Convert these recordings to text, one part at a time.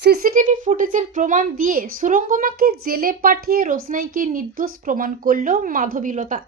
CCTV ফুটেজের প্রমাণ দিয়ে সুরঙ্গমাকে জেলে পাঠিয়ে রোশনাইকে নির্দোষ প্রমাণ করল মাধবীলতা।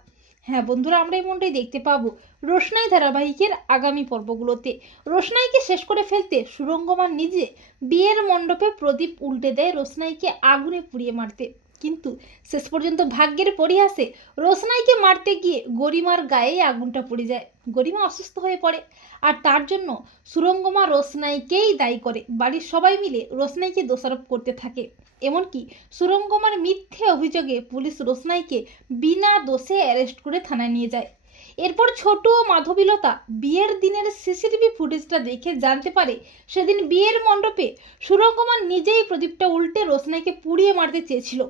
হ্যাঁ বন্ধুরা, আমরা এই এমনটাই দেখতে পাবো রোশনাই ধারাবাহিকের আগামী পর্বগুলোতে। রোশনাইকে শেষ করে ফেলতে সুরঙ্গমা নিজে বিয়ের মণ্ডপে প্রদীপ উল্টে দেয় রোশনাইকে আগুনে পুড়িয়ে মারতে। কিন্তু শেষ পর্যন্ত ভাগ্যের পরিহাসে রোশনাইকে মারতে গিয়ে গরিমার গায়ে আগুনটা পড়ে যায়। গরিমা অসুস্থ হয়ে পড়ে। আর তার জন্য সুরঙ্গমা রোশনাইকেই দায়ী করে। বাড়ির সবাই মিলে রোশনাইকে দোষারোপ করতে থাকে। এমনকি সুরঙ্গমার মিথ্যে অভিযোগে পুলিশ রোশনাইকে বিনা দোষে অ্যারেস্ট করে থানায় নিয়ে যায়। এরপর ছোট মাধবীলতা বিয়ের দিনের সিসিটিভি ফুটেজটা দেখে জানতে পারে সেদিন বিয়ের মণ্ডপে সুরঙ্গমান নিজেই প্রদীপটা উল্টে রোশনাইকে পুড়িয়ে মারতে চেয়েছিল।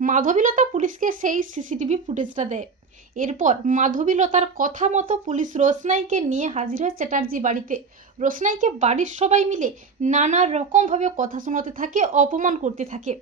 মাধবীলতা পুলিশকে সেই সিসিটিভি ফুটেজটা দেয় এরপর মাধবীলতার কথা মতো পুলিশ রোশনাইকে নিয়ে হাজির হয় চ্যাটার্জি বাড়িতে। রোশনাইকে বাড়ির সবাই মিলে নানা রকমভাবে কথা শোনাতে থাকে, অপমান করতে থাকে।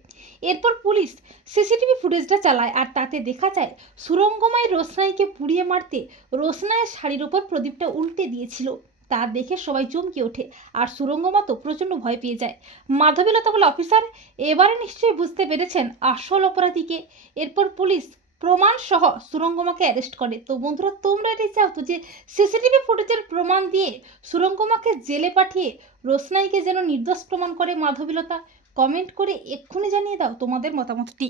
এরপর পুলিশ সিসিটিভি ফুটেজটা চালায় আর তাতে দেখা যায়, সুরঙ্গমায় রোশনাইকে পুড়িয়ে মারতে রোশনাইয়ের শাড়ির ওপর প্রদীপটা উল্টে দিয়েছিল। তা দেখে সবাই চমকে ওঠে। আর সুরঙ্গমা তো প্রচণ্ড ভয় পেয়ে যায়। মাধবীলতা বলে, অফিসার, এবারে নিশ্চয়ই বুঝতে পেরেছেন আসল অপরাধীকে। এরপর পুলিশ প্রমাণ সহ সুরঙ্গমাকে অ্যারেস্ট করে। তো বন্ধুরা, তোমরা এটাই চাও তো যে সিসিটিভি ফুটেজের প্রমাণ দিয়ে সুরঙ্গমাকে জেলে পাঠিয়ে রোশনাইকে যেন নির্দোষ প্রমাণ করে মাধবীলতা? কমেন্ট করে এক্ষুনি জানিয়ে দাও তোমাদের মতামতটি।